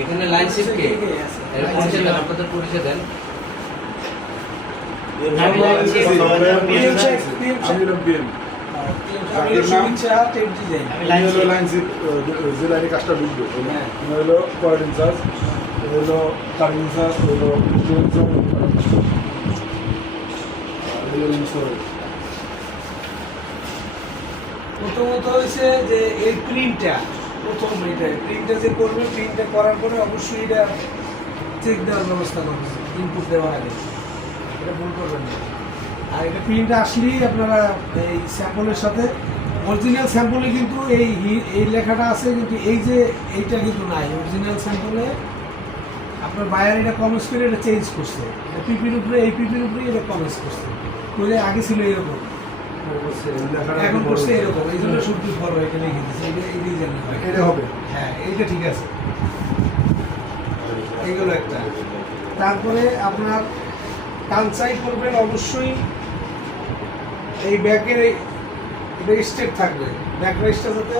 এখানে line sheep কে এর পরিচয় দেন, আপনাদের পরিচয় দেন। আমি লাইন শিপ যে লাইনে কাজটা ঢুকবে হলো কোয়ার্ড ইনচার্জ, হলো কার্ড ইনচার্জ, হলো প্রথমত হয়েছে যে এই প্রিন্টটা প্রথম প্রিন্টটা যে করবে, প্রিন্টটা করার পরে অবশ্যই এটা চেক দেওয়ার ব্যবস্থা করবেন ইনপুট দেওয়ার আগে, এটা ভুল করবেন না। আর এটা প্রিন্ট আসলেই আপনারা এই স্যাম্পলের সাথে অরিজিনাল স্যাম্পলে কিন্তু এই লেখাটা আছে, কিন্তু এই যে এইটা কিন্তু নাই। অরিজিনাল স্যাম্পলে আপনার বায়ার এটা কমেন্টস করে এটা চেঞ্জ করছে, এটা পিপির উপরে, এই পিপির উপরে এটা কমেন্টস করছে, বলে আগে ছিল এরকম, এখন করছে এরকম, এই জন্য সবজি ফল এটা লিখে দিচ্ছে, এইটাই জানি এটা হবে। হ্যাঁ এইটা ঠিক আছে, এইগুলো একটা। তারপরে আপনার কানসাই করবেন অবশ্যই এই ব্যাকের এটা স্টেপ থাকবে, ব্যাক রেস্টটা যাতে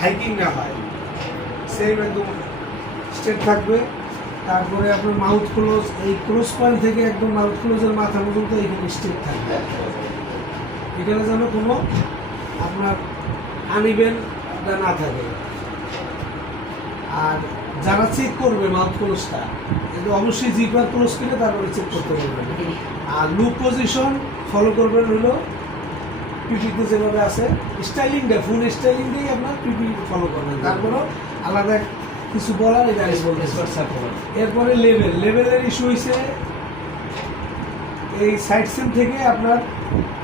হাইকিং না হয়, সেম একদম স্টেপ থাকবে। তারপরে আপনার মাউথ ক্লোজ, এই ক্লোজ পয়েন্ট থেকে একদম মাউথ ক্লোজের মাথা পর্যন্ত এখানে স্টেপ থাকবে, এখানে যেন কোনো আপনার আনিবেন না থাকে। আর যারা চেক করবে মাউথ ক্লোজটা, কিন্তু অবশ্যই জিপার ক্লোজ করে তারপরে চেক করতে পারবেন। আর লুপ পজিশন ফলো করবেন হলো পিপিতে যেভাবে আছে, স্টাইলিংটা ফুল স্টাইলিং দিয়েই আপনার পিপি ফলো করবেন। তারপরেও আলাদা কিছু বলার এটা আমি বলতেছি। এরপরে লেভেলের ইস্যু হয়েছে এই সাইড সিম থেকে আপনার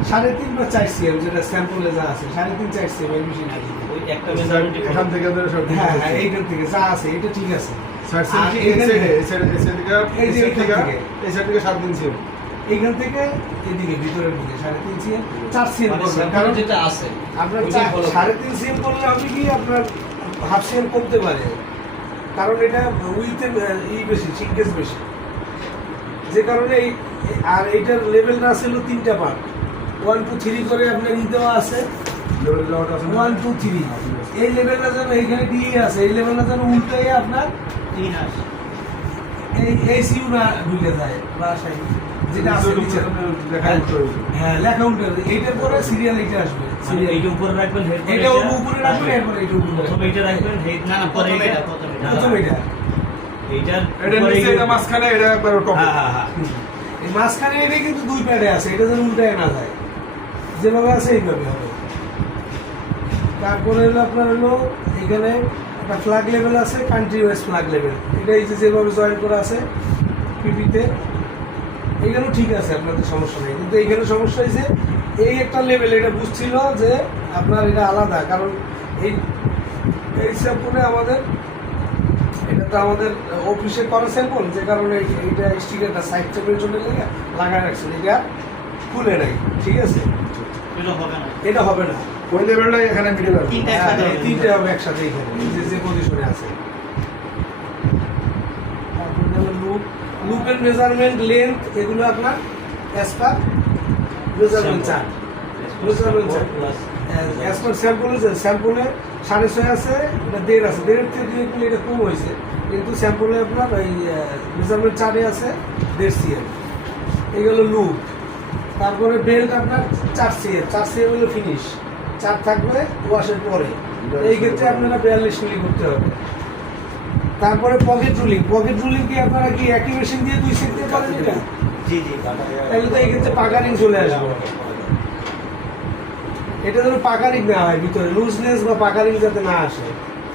3.5 বা 4 সিএম, যেটা স্যাম্পলে যা আছে 3.5 4 সিএম এর বেশি নাই। ওই একটা মেজারমেন্ট এখান থেকে সব হ্যাঁ হ্যাঁ এইখান থেকে যা আছে এটা ঠিক আছে। এইখান থেকে এদিকে ভিতরের দিকে 3.5 সিএম 4 সিএম করবেন, কারণ যেটা আছে আপনার 3.5 সিএম করলে হবে কি আপনার হাফ সিএম কমতে পারে, কারণ এটা উইথে বেশি সিঙ্কেজ বেশি, যে কারণে আর এইটার লেভেলটা ছিল 3টা পার্ট, 1 2 3 করে আপনার দেওয়া আছে, 1 2 3। এই লেভেলটা যেন এইখানে দিয়ে আছে, এই লেভেলটা যেন উল্টাই আপনার 3 আসে, এই সিউ না ঢুকে যায় বা যেটা আছে নিচে হ্যাঁ লেখা উল্টে, এইটার পরে সিরিয়াল এইটা আসবে, এইটা উপরে রাখবেন, এটা উপরে রাখবেন, এরপরে এইটা উপরে প্রথমে এটা রাখবেন, না না প্রথমে এটা এইটার উপরে এটা মাঝখানে এটা একবার টপ। হ্যাঁ এই মাঝখানে এটা কিন্তু 2 প্যাডে আছে, এটা যেন উল্টায় না যায়, যেভাবে আছে এইভাবে হবে। তারপরে হলো আপনার হলো এখানে একটা ফ্ল্যাগ লেভেল আছে, কান্ট্রি ওয়াইজ ফ্ল্যাগ লেভেল, এটা এই যে যেভাবে জয়েন করা আছে পিপিতে, এইখানেও ঠিক আছে, আপনাদের সমস্যা নেই। কিন্তু এইখানে সমস্যা হয়েছে এই একটা লেভেল, এটা বুঝছিল যে আপনার এটা আলাদা, কারণ এই স্যাম্পলে আমাদের এটা তো আমাদের অফিসে করা স্যাম্পল, যে কারণে এইটা স্টিকারটা সাইড টেপের জন্য লাগায় রাখছে, এটা খুলে নাই, ঠিক আছে, এটা হবে না। ওই লেভেলটাই এখানে মিডল আছে, 3টে হবে একসাথে এখানে যে পজিশনে আছে। তারপরে লুপের মেজারমেন্ট, লেন্থ, এগুলো আপনার as per measurement chart, as per স্যাম্পলে 6.5 আছে, এটা 1.5 আছে, 1.5 থেকে এটা কম হয়েছে, কিন্তু স্যাম্পলে আপনার ওই মেজারমেন্ট চার্টে আছে 1.5 সিএম, এগুলো লুপ। তারপরে বেল্ট আপনার 4 সিএম হলো ফিনিশ, 4 থাকবে ওয়াশের পরে, এই ক্ষেত্রে আপনারা 42 মিলি করতে হবে। তারপরে পকেট রুলিং কি আপনারা কি একই মেশিন দিয়ে 2 সেট দিতে পারেন? এটা জি তাহলে তো এই ক্ষেত্রে পাকারিং চলে আসবে, এটা যেন পাকারিং না হয়, ভিতরে লুজনেস বা পাকারিং যাতে না আসে।